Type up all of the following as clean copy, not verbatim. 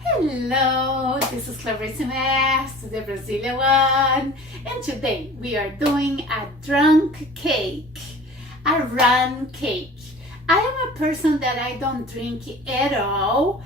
Hello, this is claricemertz, the Brazilian one, and today we are doing a drunk cake, a rum cake. I am a person that I don't drink at all,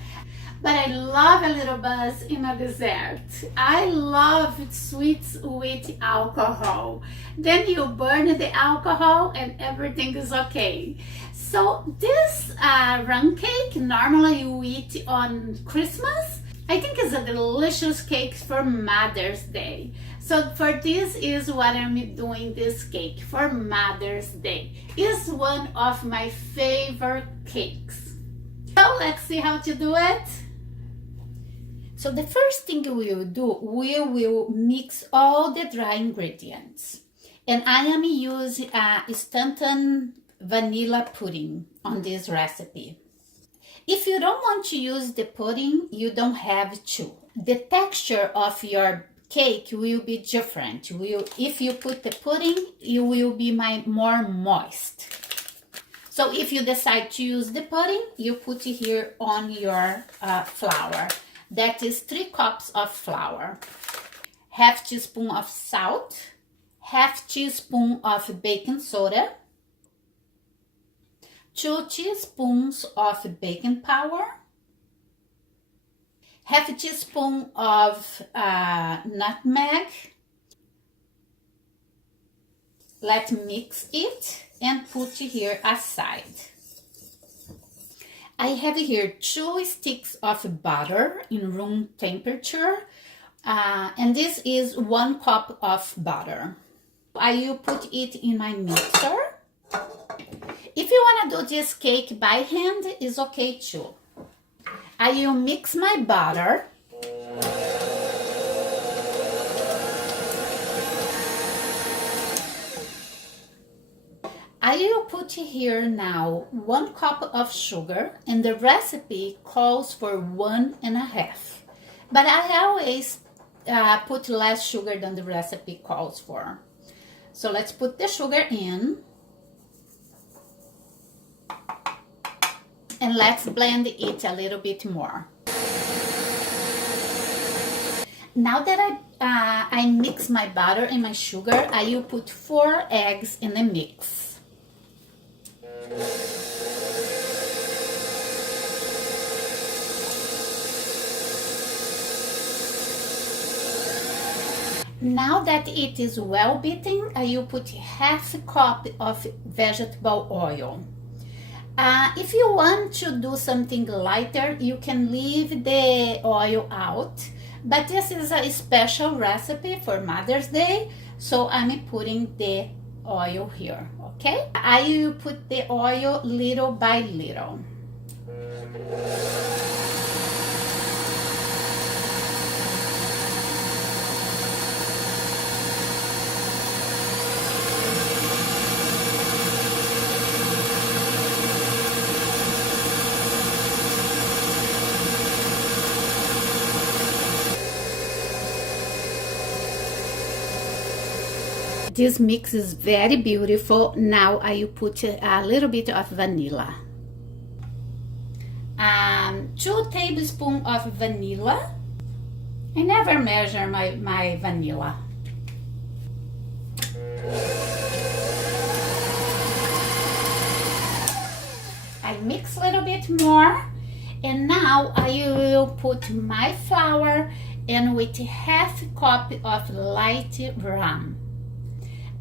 but I love a little buzz in a dessert. I love sweets with alcohol. Then you burn the alcohol and everything is okay. So this rum cake, normally you eat on Christmas. I think it's a delicious cake for Mother's Day. So for this is what I'm doing this cake for Mother's Day. It's one of my favorite cakes. So let's see how to do it. So the first thing we will do, we will mix all the dry ingredients. And I am using instant vanilla pudding on this recipe. If you don't want to use the pudding, you don't have to. The texture of your cake will be different. If you put the pudding, it will be more moist. So if you decide to use the pudding, you put it here on your flour. That is 3 cups of flour, half teaspoon of salt, half teaspoon of baking soda, 2 teaspoons of baking powder, half teaspoon of nutmeg. Let's mix it and put it here aside. I have here 2 sticks of butter in room temperature, and this is 1 cup of butter. I will put it in my mixer. If you want to do this cake by hand, it's okay too. I will mix my butter. I will put here now 1 cup of sugar, and the recipe calls for 1.5. But I always put less sugar than the recipe calls for. So let's put the sugar in. And let's blend it a little bit more. Now that I mix my butter and my sugar, I will put 4 eggs in the mix. Now that it is well beaten, I will put half a cup of vegetable oil. If you want to do something lighter, you can leave the oil out, but this is a special recipe for Mother's Day, so I'm putting the oil here, okay? I will put the oil little by little. This mix is very beautiful. Now I will put a little bit of vanilla. 2 tablespoons of vanilla. I never measure my vanilla. I mix a little bit more. And now I will put my flour and with half cup of light rum.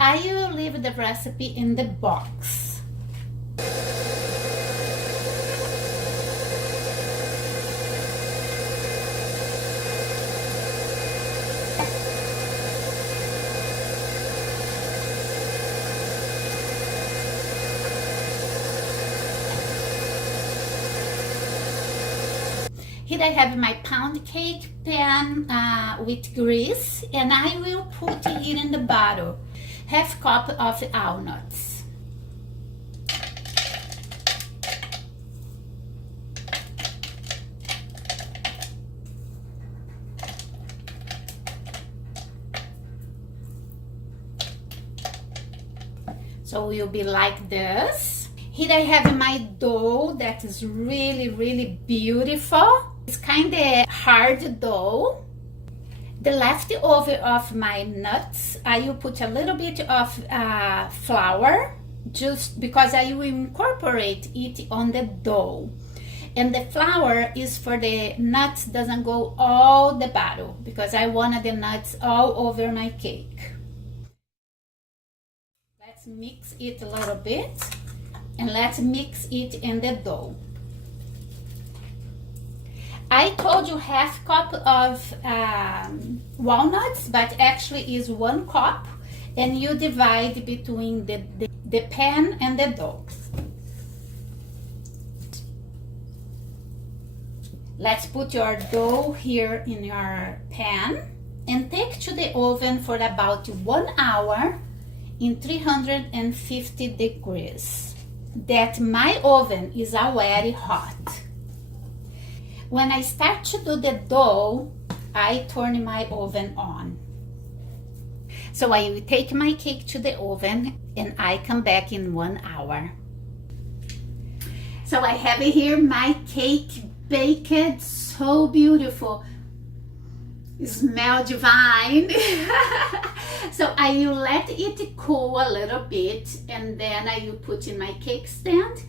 I will leave the recipe in the box. Here I have my pound cake pan with grease, and I will put it in the bottle. Half cup of walnuts. So it will be like this. Here I have my dough that is really, really beautiful. It's kind of hard dough. The leftover of my nuts, I will put a little bit of flour, just because I will incorporate it on the dough. And the flour is for the nuts doesn't go all the bottom, because I wanted the nuts all over my cake. Let's mix it a little bit, and let's mix it in the dough. I told you half cup of walnuts, but actually is 1 cup, and you divide between the pan and the dough. Let's put your dough here in your pan and take to the oven for about 1 hour in 350 degrees. That my oven is already hot. When I start to do the dough, I turn my oven on. So I will take my cake to the oven and I come back in 1 hour. So I have here my cake baked, so beautiful. It smells divine. So I will let it cool a little bit, and then I will put in my cake stand.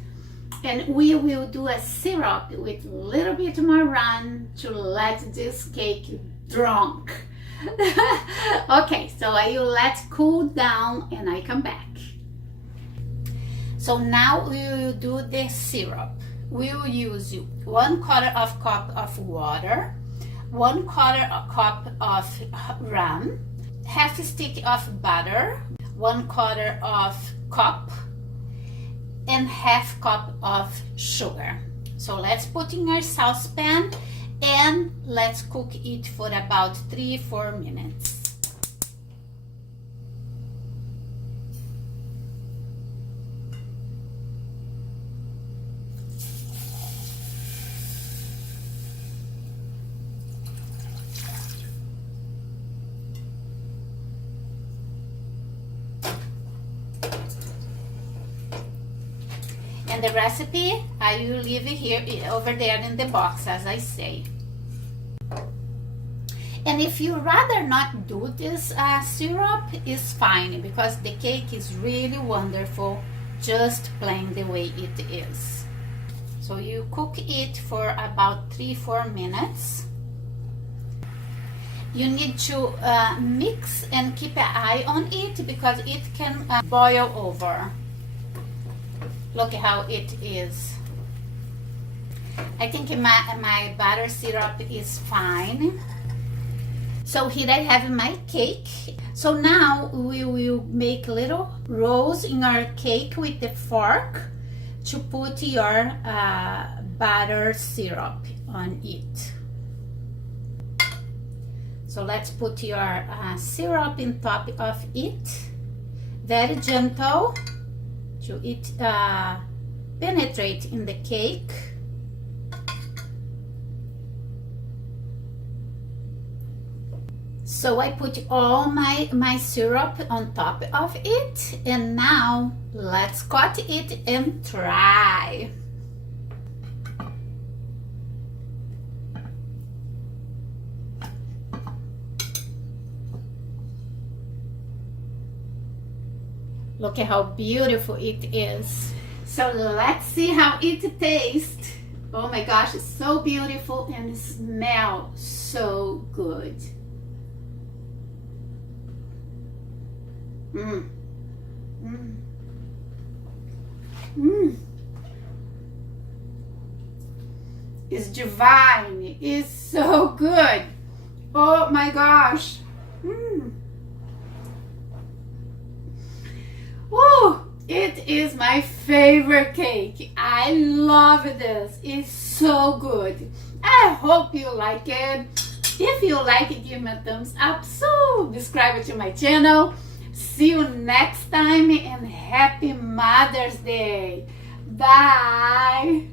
And we will do a syrup with a little bit more rum to let this cake drunk. Okay, so I will let cool down and I come back. So now we will do the syrup. We will use 1/4 of cup of water, 1/4 cup of rum, half a stick of butter, 1/4 of cup, and half cup of sugar. So let's put in our saucepan and let's cook it for about 3-4 minutes. And the recipe, I will leave it here over there in the box, as I say. And if you rather not do this syrup, it's fine, because the cake is really wonderful, just plain the way it is. So you cook it for about 3-4 minutes. You need to mix and keep an eye on it, because it can boil over. Look how it is. I think my butter syrup is fine. So here I have my cake. So now we will make little rolls in our cake with the fork to put your butter syrup on it. So let's put your syrup in top of it. Very gentle, to it penetrate in the cake. So I put all my syrup on top of it, and now let's cut it and try. Look at how beautiful it is. So let's see how it tastes. Oh my gosh, it's so beautiful and it smells so good. Mmm. Mmm. Mmm. It's divine. It's so good. Oh my gosh. Mmm. Woo! It is my favorite cake. I love this. It's so good. I hope you like it. If you like it, give me a thumbs up. So subscribe to my channel. See you next time and happy Mother's Day. Bye.